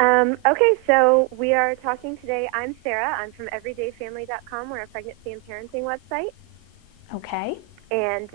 Okay, so we are talking today. I'm Sara. I'm from EverydayFamily.com. We're a pregnancy and parenting website. Okay. And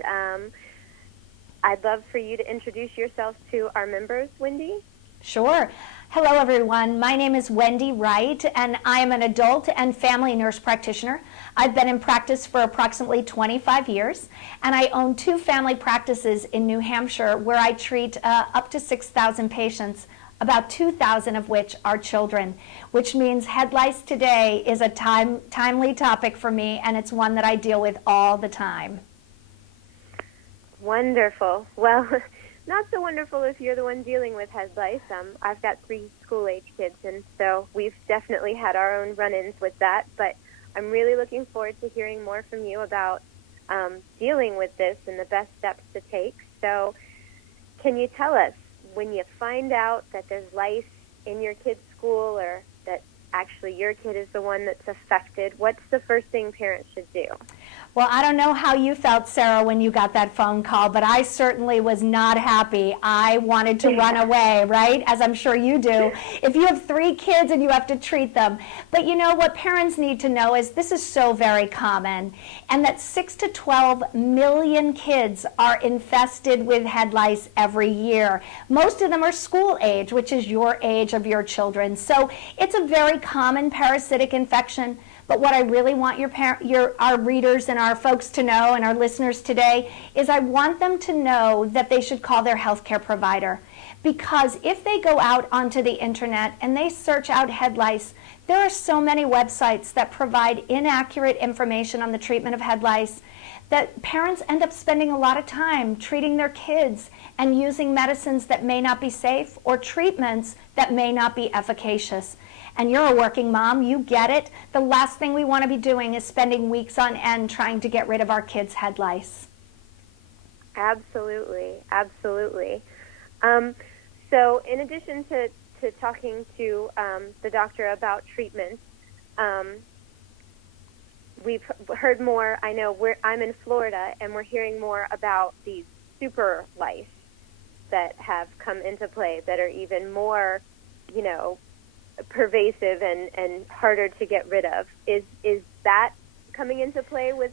I'd love for you to introduce yourself to our members, Wendy. Sure. Hello, everyone. My name is Wendy Wright, and I am an adult and family nurse practitioner. I've been in practice for approximately 25 years, and I own 2 family practices in New Hampshire where I treat up to 6,000 patients, about 2,000 of which are children, which means head lice today is a timely topic for me, and it's one that I deal with all the time. Wonderful. Well, not so wonderful if you're the one dealing with head lice. I've got 3 school-age kids, and so we've definitely had our own run-ins with that. But I'm really looking forward to hearing more from you about dealing with this and the best steps to take. So can you tell us, when you find out that there's lice in your kid's school or that actually your kid is the one that's affected, what's the first thing parents should do? Well, I don't know how you felt, Sara, when you got that phone call, but I certainly was not happy. I wanted to run away, right? As I'm sure you do. If you have 3 kids and you have to treat them. But you know what parents need to know is this is so very common, and that 6 to 12 million kids are infested with head lice every year. Most of them are school age, which is your age of your children. So it's a very common parasitic infection. But what I really want our readers and our folks to know, and our listeners today, is I want them to know that they should call their healthcare provider. Because if they go out onto the internet and they search out head lice, there are so many websites that provide inaccurate information on the treatment of head lice that parents end up spending a lot of time treating their kids and using medicines that may not be safe or treatments that may not be efficacious. And you're a working mom, you get it. The last thing we want to be doing is spending weeks on end trying to get rid of our kids' head lice. Absolutely, absolutely. So in addition to talking to the doctor about treatments, we've heard more. I know I'm in Florida, and we're hearing more about these super lice that have come into play that are even more, pervasive and harder to get rid of. Is that coming into play with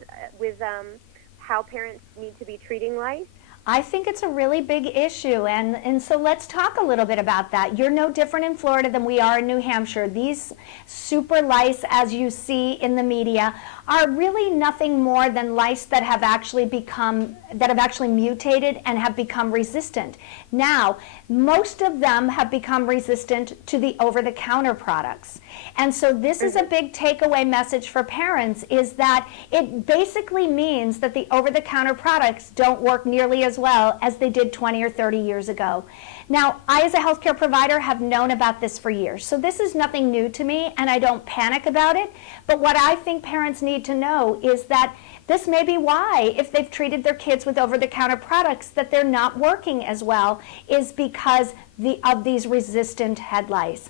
how parents need to be treating lice? I think it's a really big issue, and so let's talk a little bit about that. You're no different in Florida than we are in New Hampshire. These super lice, as you see in the media, are really nothing more than lice that have actually mutated and have become resistant. Now, most of them have become resistant to the over-the-counter products. And so this is a big takeaway message for parents, is that it basically means that the over-the-counter products don't work nearly as well as they did 20 or 30 years ago. Now, I as a healthcare provider have known about this for years, so this is nothing new to me, and I don't panic about it. But what I think parents need to know is that this may be why, if they've treated their kids with over-the-counter products, that they're not working as well, is because of these resistant head lice.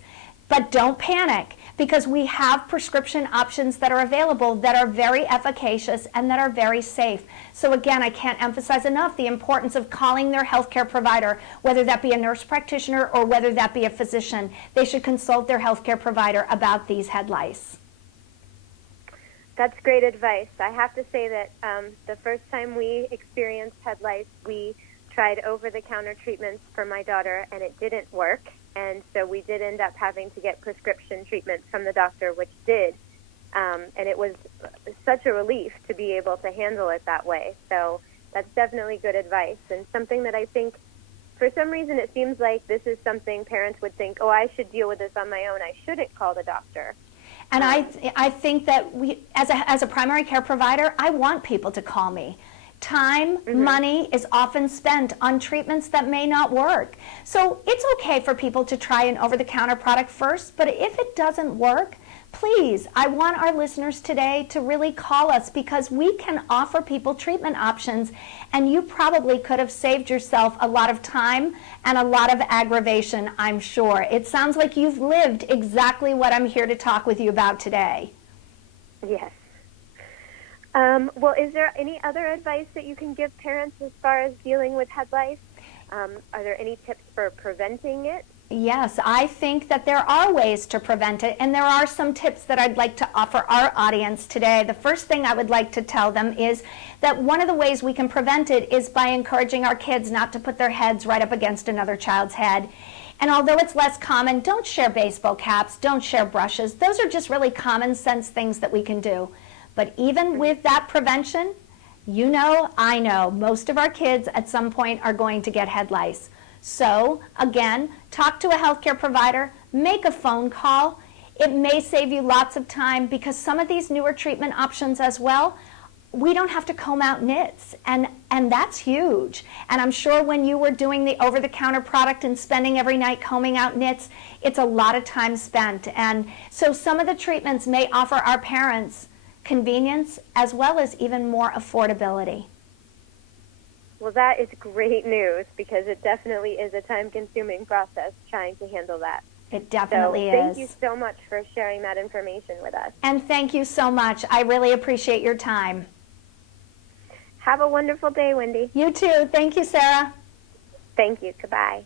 But don't panic, because we have prescription options that are available that are very efficacious and that are very safe. So again, I can't emphasize enough the importance of calling their healthcare provider, whether that be a nurse practitioner or whether that be a physician. They should consult their healthcare provider about these head lice. That's great advice. I have to say that the first time we experienced head lice, we tried over-the-counter treatments for my daughter, and it didn't work. And so we did end up having to get prescription treatment from the doctor, which did. And it was such a relief to be able to handle it that way. So that's definitely good advice, and something that I think, for some reason, it seems like this is something parents would think, oh, I should deal with this on my own. I shouldn't call the doctor. And I think that we, as a primary care provider, I want people to call me. Time, money is often spent on treatments that may not work. So it's okay for people to try an over-the-counter product first, but if it doesn't work, please, I want our listeners today to really call us, because we can offer people treatment options, and you probably could have saved yourself a lot of time and a lot of aggravation, I'm sure. It sounds like you've lived exactly what I'm here to talk with you about today. Yes. Well, is there any other advice that you can give parents as far as dealing with head lice? Are there any tips for preventing it? Yes, I think that there are ways to prevent it, and there are some tips that I'd like to offer our audience today. The first thing I would like to tell them is that one of the ways we can prevent it is by encouraging our kids not to put their heads right up against another child's head. And although it's less common, don't share baseball caps, don't share brushes. Those are just really common sense things that we can do. But even with that prevention, you know, I know, most of our kids at some point are going to get head lice. So, again, talk to a healthcare provider, make a phone call. It may save you lots of time because some of these newer treatment options as well, we don't have to comb out nits, and that's huge. And I'm sure when you were doing the over-the-counter product and spending every night combing out nits, it's a lot of time spent. And so some of the treatments may offer our parents convenience as well as even more affordability. Well, that is great news because it definitely is a time-consuming process trying to handle that. It definitely is. Thank you so much for sharing that information with us. And thank you so much. I really appreciate your time. Have a wonderful day, Wendy. You too. Thank you, Sara. Thank you. Goodbye.